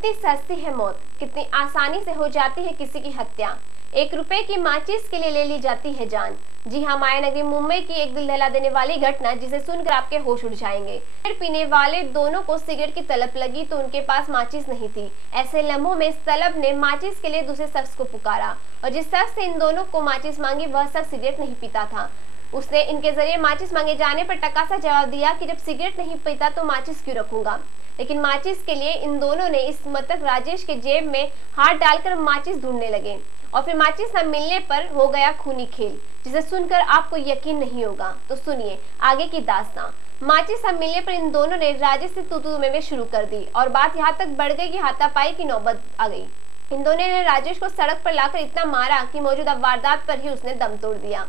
कितनी सस्ती है मौत, कितनी आसानी से हो जाती है किसी की हत्या। 1 रुपए की माचिस के लिए ले ली जाती है जान। जी हाँ, मायानगरी मुंबई की एक दिल दहला देने वाली घटना जिसे सुनकर आपके होश उड़ जाएंगे। सिगरेट पीने वाले दोनों को सिगरेट की तलब लगी तो उनके पास माचिस नहीं थी। ऐसे लम्हों में इस तलब ने माचिस के लिए दूसरे शख्स को पुकारा और जिस शख्स से इन दोनों को माचिस मांगी वह शख्स सिगरेट नहीं पीता था। उसने इनके जरिए माचिस मांगे जाने पर टकासा जवाब दिया कि जब सिगरेट नहीं पीता तो माचिस क्यों रखूंगा। लेकिन माचिस के लिए इन दोनों ने इस मृतक राजेश के जेब में हाथ डालकर माचिस ढूंढने लगे और फिर माचिस न मिलने पर हो गया खूनी खेल, जिसे सुनकर आपको यकीन नहीं होगा। तो सुनिए आगे की दास्तां। माचिस न मिलने पर इन दोनों ने राजेश से तू में शुरू कर दी और बात यहाँ तक बढ़ गई कि हाथापाई की नौबत आ गई। इन दोनों ने राजेश को सड़क पर लाकर इतना मारा कि मौजूदा वारदात पर ही उसने दम तोड़ दिया।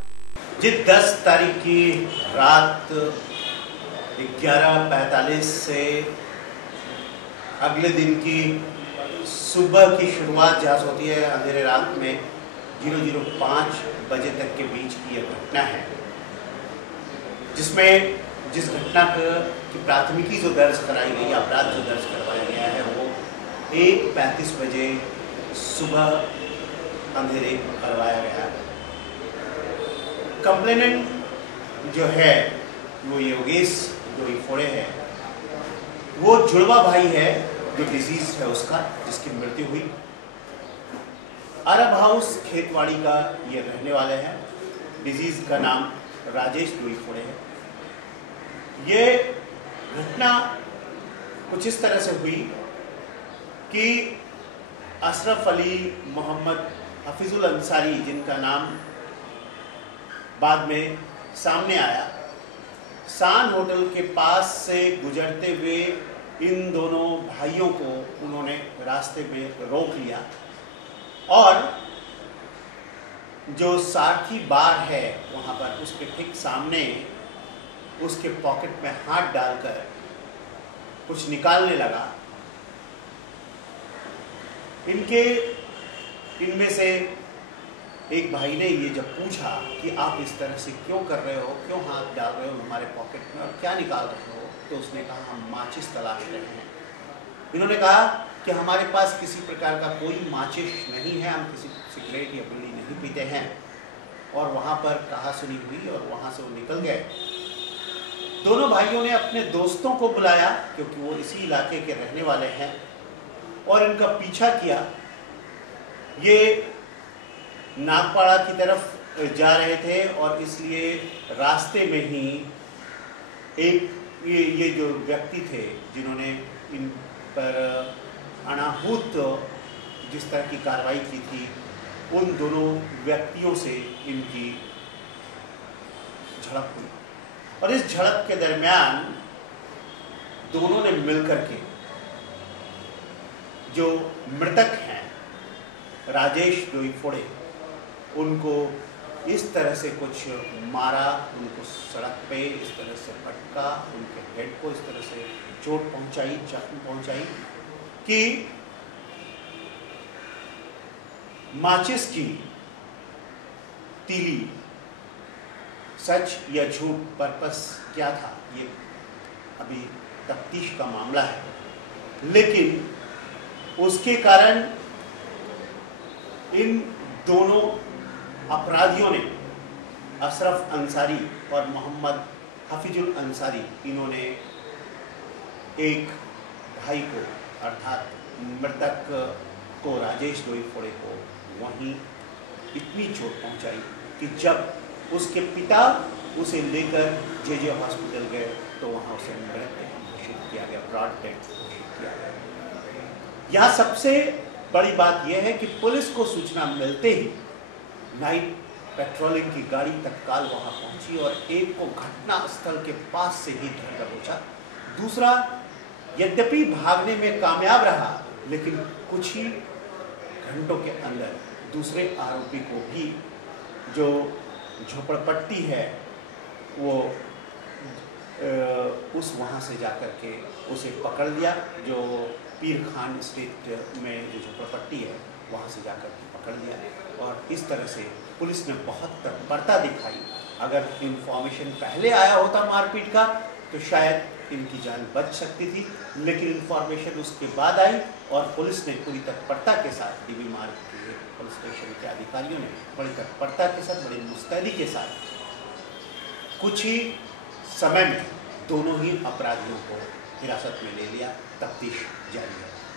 जिस 10 तारीख की रात 11:45 से अगले दिन की सुबह की शुरुआत जहाँ होती है अंधेरे रात में 0:05 बजे तक के बीच की यह घटना है, जिसमें जिस घटना की प्राथमिकी जो दर्ज कराई गई, अपराध जो दर्ज करवाया गया है, वो 1:35 बजे सुबह अंधेरे करवाया गया है। कंप्लेनेंट जो है वो योगेश डोईफोड़े है, वो जुड़वा भाई है जो डिजीज है उसका, जिसकी मृत्यु हुई। अरब हाउस खेतवाड़ी का ये रहने वाले हैं। डिजीज का नाम राजेश डोईफोड़े है। ये घटना कुछ इस तरह से हुई कि अशरफ अली मोहम्मद हफीजुल अंसारी, जिनका नाम बाद में सामने आया, सान होटल के पास से गुजरते हुए इन दोनों भाइयों को उन्होंने रास्ते में रोक लिया और जो सारथी बार है वहां पर, उसके ठीक सामने उसके पॉकेट में हाथ डालकर कुछ निकालने लगा। इनमें से एक भाई ने ये जब पूछा कि आप इस तरह से क्यों कर रहे हो, क्यों हाथ डाल रहे हो हमारे पॉकेट में और क्या निकाल रहे हो, तो उसने कहा हम माचिस तलाश रहे हैं। इन्होंने कहा कि हमारे पास किसी प्रकार का कोई माचिस नहीं है, हम किसी सिगरेट या बीड़ी नहीं पीते हैं। और वहाँ पर कहा सुनी हुई और वहाँ से वो निकल गए। दोनों भाइयों ने अपने दोस्तों को बुलाया क्योंकि वो इसी इलाके के रहने वाले हैं और इनका पीछा किया। ये नागपाड़ा की तरफ जा रहे थे और इसलिए रास्ते में ही एक ये जो व्यक्ति थे जिन्होंने इन पर अनाहूत जिस तरह की कार्रवाई की थी, उन दोनों व्यक्तियों से इनकी झड़प हुई और इस झड़प के दरमियान दोनों ने मिलकर के जो मृतक हैं राजेश डोईफोड़े, उनको इस तरह से कुछ मारा, उनको सड़क पे इस तरह से पटका, उनके हेड को इस तरह से चोट पहुंचाई, जख्म पहुंचाई कि माचिस की तीली सच या झूठ, पर्पस क्या था, ये अभी तफ्तीश का मामला है। लेकिन उसके कारण इन दोनों अपराधियों ने, अशरफ अंसारी और मोहम्मद हफीजुल अंसारी, इन्होंने एक भाई को अर्थात मृतक को, राजेश डोईफोड़े को, वहीं इतनी चोट पहुंचाई कि जब उसके पिता उसे लेकर जे हॉस्पिटल गए तो वहां उसे मृत घोषित किया गया, ब्रॉड डेथ घोषित किया गया। यहाँ सबसे बड़ी बात यह है कि पुलिस को सूचना मिलते ही नाइट पेट्रोलिंग की गाड़ी तत्काल वहां पहुंची और एक को घटना स्थल के पास से ही धर दबोचा। दूसरा यद्यपि भागने में कामयाब रहा, लेकिन कुछ ही घंटों के अंदर दूसरे आरोपी को भी, जो झोपड़पट्टी है, वो उस वहाँ से जाकर के उसे पकड़ लिया। जो पीर खान स्टेट में जो झोपड़पट्टी है वहाँ से जाकर के पकड़ लिया और इस तरह से पुलिस ने बहुत तत्परता दिखाई। अगर इंफॉर्मेशन पहले आया होता मारपीट का तो शायद इनकी जान बच सकती थी, लेकिन इंफॉर्मेशन उसके बाद आई और पुलिस ने पूरी तत्परता के साथ, डीबी मार्ग के पुलिस स्टेशन के अधिकारियों ने बड़ी तत्परता के साथ, बड़ी मुस्तैदी के साथ कुछ ही समय में दोनों ही अपराधियों को हिरासत में ले लिया। तफ्तीश जारी है।